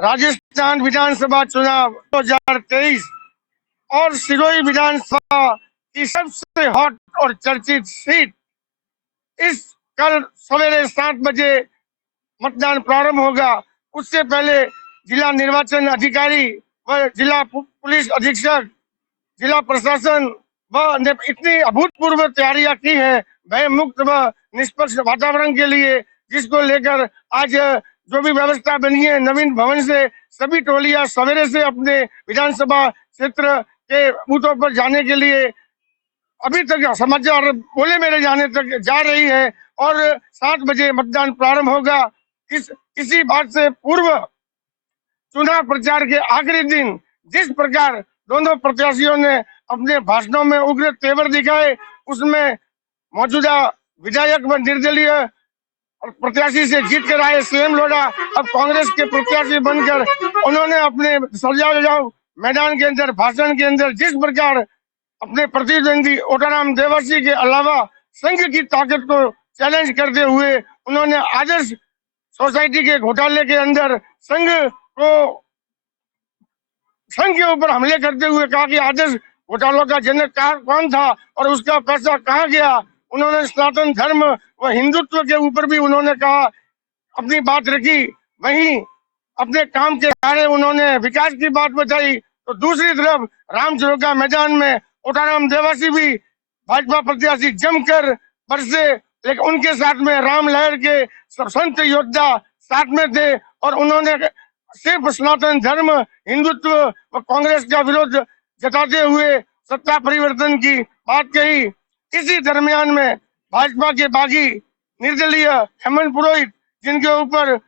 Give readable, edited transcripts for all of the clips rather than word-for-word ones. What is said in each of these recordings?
राजस्थान विधानसभा चुनाव 2023 और सिरोही विधानसभा की सबसे हॉट और चर्चित सीट। इस कल सवेरे 7 बजे मतदान प्रारंभ होगा। उससे पहले जिला निर्वाचन अधिकारी व जिला पुलिस अधीक्षक, जिला प्रशासन व इतनी अभूतपूर्व तैयारियां की है भय मुक्त व निष्पक्ष वातावरण के लिए, जिसको लेकर आज जो भी व्यवस्था बनी है नवीन भवन से सभी टोलियां सवेरे से अपने विधानसभा क्षेत्र के बूथों पर जाने के लिए अभी तक समाचार बोले मेरे जाने तक जा रही है और 7 बजे मतदान प्रारंभ होगा। इसी बात से पूर्व चुनाव प्रचार के आखिरी दिन जिस प्रकार दोनों प्रत्याशियों ने अपने भाषणों में उग्र तेवर दिखाए, उसमें मौजूदा विधायक व निर्दलीय प्रत्याशी से जीत कर आए सीएम लोढ़ा अब कांग्रेस के प्रत्याशी बनकर उन्होंने अपने सजाओ मैदान के अंदर भाषण के अंदर जिस प्रकार अपने प्रतिद्वंदी ओटाराम देवर्षि के अलावा संघ की ताकत को चैलेंज करते हुए उन्होंने आदर्श सोसाइटी के घोटाले के अंदर संघ के ऊपर हमले करते हुए कहा कि आदर्श घोटालों का जनक कौन था और उसका पैसा कहाँ गया। उन्होंने सनातन धर्म व हिंदुत्व के ऊपर भी उन्होंने कहा, अपनी बात रखी। वहीं अपने काम के सहारे उन्होंने विकास की बात बताई। तो दूसरी तरफ रामचरोका मैदान में ओटाराम देवासी भी भाजपा प्रत्याशी जमकर बरसे, लेकिन उनके साथ में राम लहर के संत योद्धा साथ में थे और उन्होंने सिर्फ सनातन धर्म, हिंदुत्व व कांग्रेस का विरोध जताते हुए सत्ता परिवर्तन की बात कही। इसी दरमियान में भाजपा के बागी निर्दलीय हेमंत पुरोहित, जिनके ऊपर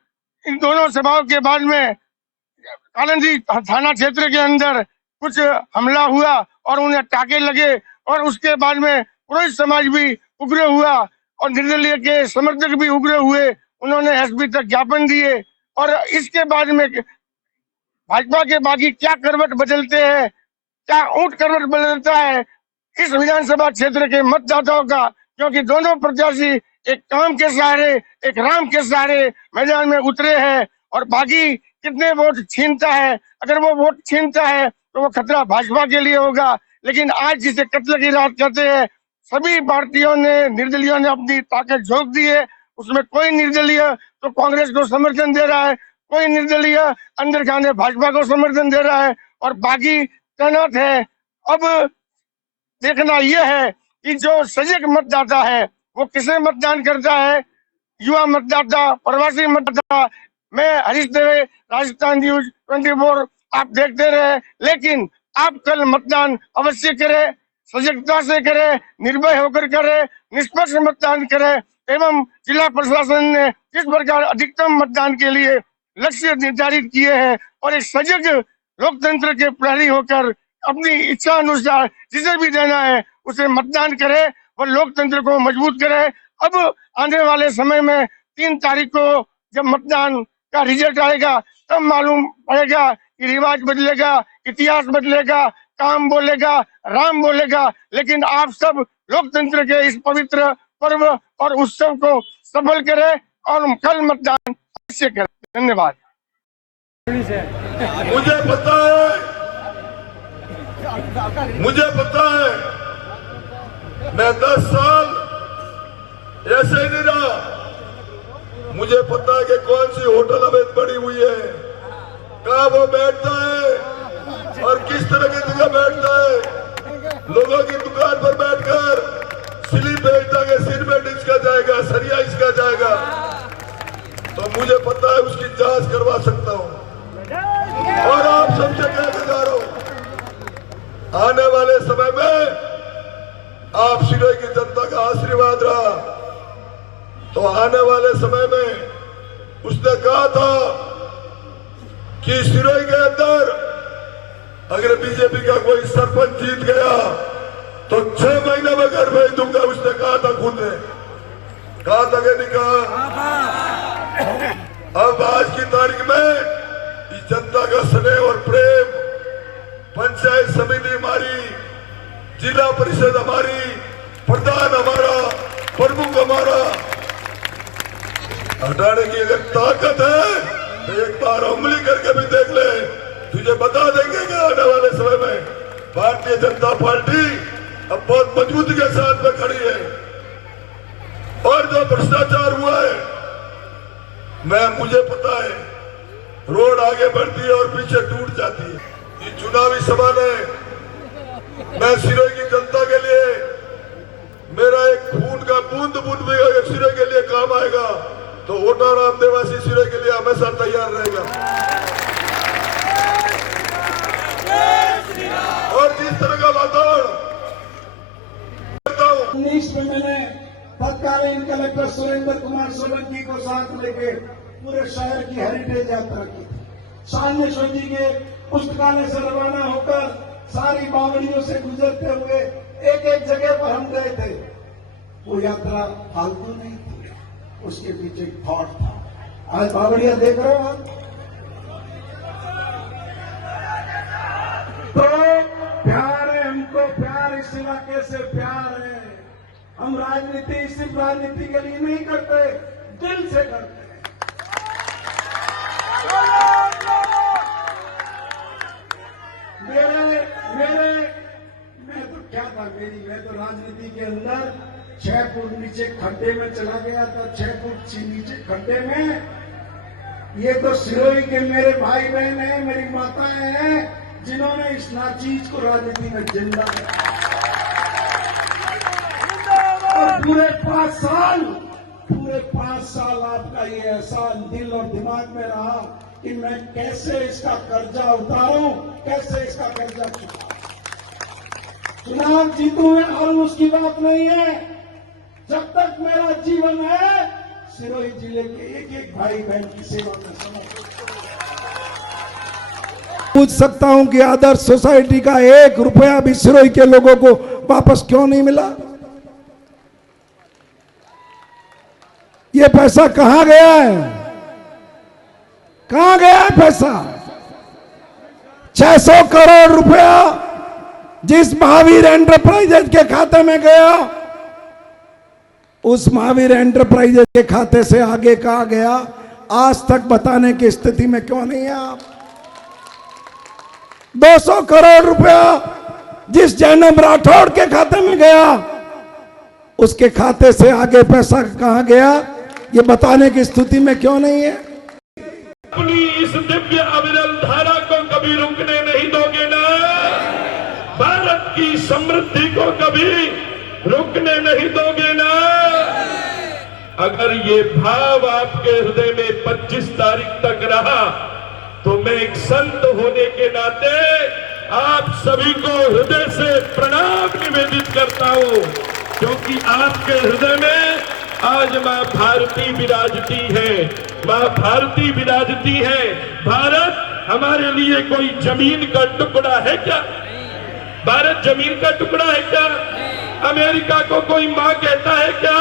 इन दोनों सभाओं के बाद में कालंदी थाना क्षेत्र के अंदर कुछ हमला हुआ और उन्हें टाके लगे और उसके बाद में पुरोहित समाज भी उग्र हुआ और निर्दलीय के समर्थक भी उग्र हुए। उन्होंने एसपी तक ज्ञापन दिए और इसके बाद में भाजपा के बागी क्या करवट बदलते हैं, क्या ऊंट करवट बदलता है इस विधानसभा क्षेत्र के मतदाताओं का, क्योंकि दोनों प्रत्याशी एक काम के सहारे, एक राम के सहारे मैदान में उतरे हैं और बागी कितने वोट छीनता है, अगर वो वोट छीनता है तो वो खतरा भाजपा के लिए होगा। लेकिन आज जिसे कत्ल की रात कहते हैं, सभी पार्टियों ने, निर्दलीयों ने अपनी ताकत झोंक दी है। उसमें कोई निर्दलीय तो कांग्रेस को समर्थन दे रहा है, कोई निर्दलीय अंदर खाने भाजपा को समर्थन दे रहा है और बागी तैनात है। अब देखना यह है कि जो सजग मतदाता है वो किसे मतदान करता है, युवा मतदाता, प्रवासी मतदाता। मैं हरीश देवे, राजस्थान न्यूज 24 आप देखते रहे, लेकिन आप कल मतदान अवश्य करें, सजगता से करें, निर्भय होकर करें, निष्पक्ष मतदान करें। एवं जिला प्रशासन ने किस प्रकार अधिकतम मतदान के लिए लक्ष्य निर्धारित किए हैं और एक सजग लोकतंत्र के प्रहरी होकर अपनी इच्छा अनुसार जिसे भी देना है उसे मतदान करे और लोकतंत्र को मजबूत करे। अब आने वाले समय में 3 तारीख को जब मतदान का रिजल्ट आएगा तब मालूम पड़ेगा कि रिवाज बदलेगा, इतिहास बदलेगा, काम बोलेगा, राम बोलेगा। लेकिन आप सब लोकतंत्र के इस पवित्र पर्व और उत्सव को सफल करें और कल मतदान अवश्य करें। धन्यवाद। मुझे पता है मैं 10 साल ऐसे ही नहीं रहा। मुझे पता है कि कौन सी होटल अवैध पड़ी हुई है, कहाँ वो बैठता है और किस तरह की जगह बैठता है। लोगों की दुकान पर बैठकर स्लिप बेचता के सिर में इसका जाएगा, सरिया इसका जाएगा, तो मुझे पता है उसकी जांच करवा सकता हूँ। और आप सबसे कहने जा रहा हूँ, आने वाले समय में आप सिरोही की जनता का आशीर्वाद रहा तो आने वाले समय में उसने कहा था कि सिरोही के अंदर अगर बीजेपी का कोई सरपंच जीत गया तो 6 महीने में घर भेज दूंगा। उसने कहा था, खुद ने कहा था कि नहीं कहा। अब आज की तारीख में इस जनता का स्नेह और प्रेम, पंचायत समिति हमारी, जिला परिषद हमारी, प्रधान हमारा, प्रमुख हमारा, हटाने की अगर ताकत है तो एक बात बार उंगली करके भी देख ले, तुझे बता देंगे कि आने वाले समय में भारतीय जनता पार्टी अब बहुत मजबूती के साथ में खड़ी है। और जो भ्रष्टाचार हुआ है, मुझे पता है, रोड आगे बढ़ती है और पीछे टूट जाती है। ये चुनावी सभा ने मैं सिरोही की जनता के लिए, मेरा एक खून का बूंद बूंद भी अगर सिरोही के लिए काम आएगा तो ओटाराम देवासी सिरोही के लिए हमेशा तैयार रहेगा। और जिस तरह का वातावरण करता हूं, 19 में मैंने तत्कालीन कलेक्टर सुरेंद्र कुमार सोलंकी को साथ लेके पूरे शहर की हेरिटेज यात्रा की थी। सान्वेश्वर जी के पुस्तकालय से रवाना होकर सारी बावड़ियों से गुजरते हुए एक एक जगह पर हम गए थे। वो यात्रा फालतू नहीं थी, उसके पीछे एक थॉट था। आज बावड़िया देख रहे हो आप, तो प्यार है हमको, प्यार इस इलाके से प्यार है। हम राजनीति सिर्फ राजनीति के लिए नहीं करते, दिल से करते हैं। मैं तो क्या था, मैं तो राजनीति के अंदर 6 फुट नीचे खड्डे में चला गया था, 6 फुट नीचे खड्डे में। ये तो सिरोही के मेरे भाई बहन हैं, मेरी माताएं हैं, जिन्होंने इस नाचीज को राजनीति में जिंदा किया। और पूरे 5 साल आपका ये एहसास दिल और दिमाग में रहा कि मैं कैसे इसका कर्जा उतारूं, कैसे इसका कर्जा चुकाऊं। चुनाव जीतूं मैं हारूं उसकी बात नहीं है। जब तक मेरा जीवन है, सिरोही जिले के एक एक भाई बहन की सेवा में समर्पित पूछ सकता हूं कि आदर्श सोसाइटी का 1 रुपया भी सिरोही के लोगों को वापस क्यों नहीं मिला? ये पैसा कहां गया है? कहां गया है पैसा? 600 करोड़ रुपया जिस महावीर एंटरप्राइजेज के खाते में गया, उस महावीर एंटरप्राइजेज के खाते से आगे कहां गया, आज तक बताने की स्थिति में क्यों नहीं है आप? 200 करोड़ रुपया जिस जैनब राठौड़ के खाते में गया, उसके खाते से आगे पैसा कहां गया, ये बताने की स्थिति में क्यों नहीं है? अपनी इस दिव्य अविरल धारा को कभी रुकने नहीं दोगे ना। भारत की समृद्धि को कभी रुकने नहीं दोगे ना। अगर ये भाव आपके हृदय में 25 तारीख तक रहा तो मैं एक संत होने के नाते आप सभी को हृदय से प्रणाम निवेदित करता हूं, क्योंकि आपके हृदय में आज मां भारती विराजती है, मां भारती विराजती है। भारत हमारे लिए कोई जमीन का टुकड़ा है क्या? भारत जमीन का टुकड़ा है क्या? अमेरिका को कोई मां कहता है क्या?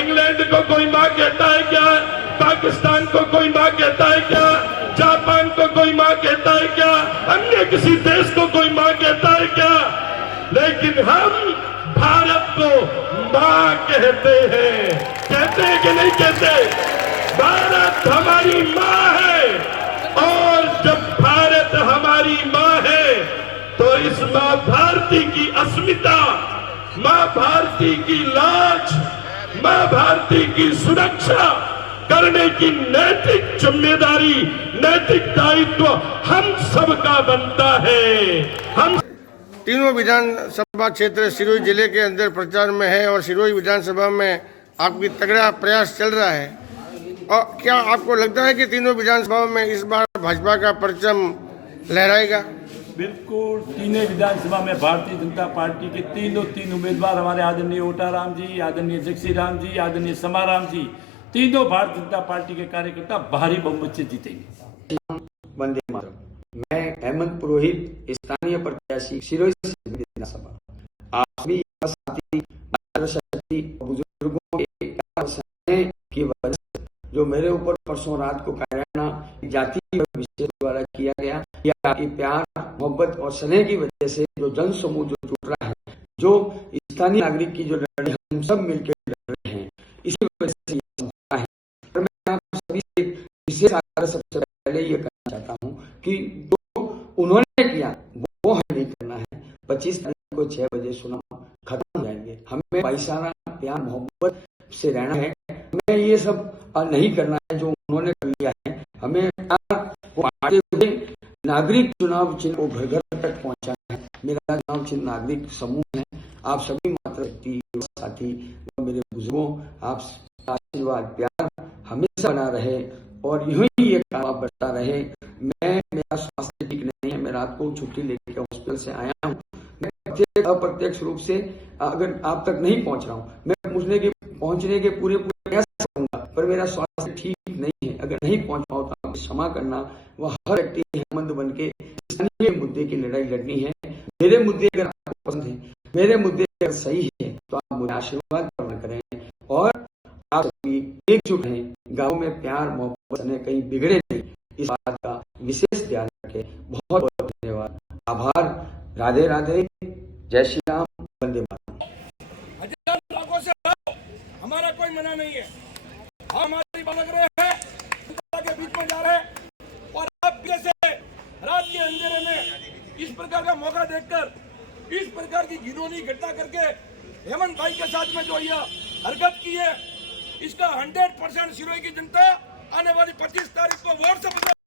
इंग्लैंड को कोई मां कहता है क्या? पाकिस्तान को कोई मां कहता है क्या? जापान को कोई मां कहता है क्या? अन्य किसी देश को कोई मां कहता है क्या? लेकिन हम भारत को मां कहते हैं। कहते हैं कि नहीं कहते? भारत हमारी मां है, और जब भारत हमारी मां है तो इस मां भारती की अस्मिता, मां भारती की लाज, मां भारती की सुरक्षा करने की नैतिक जिम्मेदारी, नैतिक दायित्व हम सबका बनता है। हम तीनों विधानसभा क्षेत्र सिरोही जिले के अंदर प्रचार में है और सिरोही विधानसभा में आपकी तगड़ा प्रयास चल रहा है। और क्या आपको लगता है कि तीनों विधानसभाओं में इस बार भाजपा का परचम लहराएगा? बिल्कुल, तीनों विधानसभा में भारतीय जनता पार्टी के तीन उम्मीदवार, हमारे आदरणीय ओटाराम जी, आदरणीय जगसी राम जी, आदरणीय समाराम जी, तीनों भारतीय जनता पार्टी के कार्यकर्ता भारी बहुमत से जीतेंगे। वंदे मातरम। मैं हेमंत पुरोहित, स्थानीय प्रत्याशी सिरोही विधानसभा। आप भी साथी बुजुर्गों के की वजह से जो मेरे ऊपर परसों रात को कायराना जाति विषय द्वारा किया गया, या आपकी प्यार मोहब्बत और स्नेह की वजह से जो जन समूह जो जुट रहा है, जो स्थानीय नागरिक की जो लड़ाई हम सब मिलकर लड़ रहे हैं, इसी वजह से ये संस्था है। मैं आप सभी से विशेष आग्रह सबसे पहले ये कहना चाहता हूँ कि जो उन्होंने किया वो हमें नहीं करना है। 25 तारीख को 6 बजे चुनाव खत्म हो जाएंगे। हमें भाईचारा, प्यार, मोहब्बत से रहना है। हमें ये सब नहीं करना है जो उन्होंने कर लिया है। हमें बांटते हुए नागरिक चुनाव चिन्ह को घर घर तक पहुंचाना है। मेरा चुनाव चिन्ह नागरिक समूह है। आप सभी मात्र व्यक्ति, साथी, मेरे बुजुर्गों, आप आशीर्वाद, प्यार हमेशा बना रहे और यूं ही ये काम बढ़ता रहे। मेरा स्वास्थ्य ठीक नहीं है, मैं रात को छुट्टी लेकर हॉस्पिटल से आया हूँ। मैं अप्रत्यक्ष रूप से अगर आप तक नहीं पहुंच रहा हूँ, मैं पहुंचने के पूरे प्रयास करूंगा, पर मेरा स्वास्थ्य ठीक नहीं है। अगर नहीं पहुंच पाऊँ तो आप क्षमा करना। वह हर व्यक्ति हिम्मत बन के स्थानीय मुद्दे की लड़ाई लड़नी है। मेरे मुद्दे अगर आपको पसंद है, मेरे मुद्दे अगर सही है, तो आप मुझे आशीर्वाद प्रदान करें और आप सभी एकजुट हैं। गाँव में प्यार मोहब्बत ने कहीं बिगड़े नहीं, इस बात का विशेष ध्यान रखें। बहुत बहुत धन्यवाद, आभार, राधे राधे, जय श्री राम, वंदे मातरम। हजार लाखों से हमारा कोई मना नहीं है। हम हमारी बात कर रहे हैं, के बीच में जा रहे हैं और आप जैसे रात के अंधेरे में इस प्रकार का मौका देखकर, इस प्रकार की घिनौनी घटना करके हेमंत भाई के साथ में जो यह हरकत की है, इसका 100% सिरोही की जनता आने वाली 25 तारीख को वोट से बदलेगी।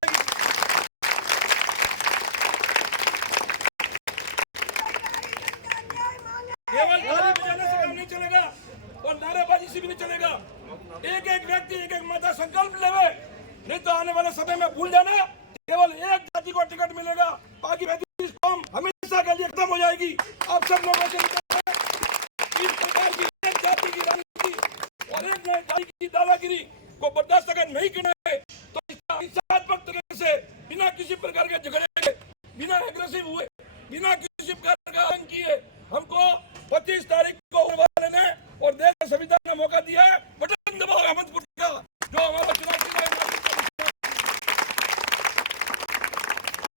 केवल ताली बजाने से काम नहीं चलेगा और नारेबाजी से भी नहीं चलेगा। एक एक व्यक्ति, एक एक माता संकल्प लेवे, नहीं तो आने वाले समय में भूल जाना केवल एक जाति को टिकट मिलेगा, बाकी 35 कौम हमेशा के लिए खत्म हो जाएगी। आप सब लोगों से इस प्रकार की एक जाति की राजनीति और एक जाति की दादागिरी को बर्दाश्त अगर नहीं करना है तो हिंसात्मक तरीके से बिना किसी प्रकार के झगड़े के, बिना एग्रेसिव हुए, बिना किसी प्रकार का आतंक किए हमको 25 तारीख को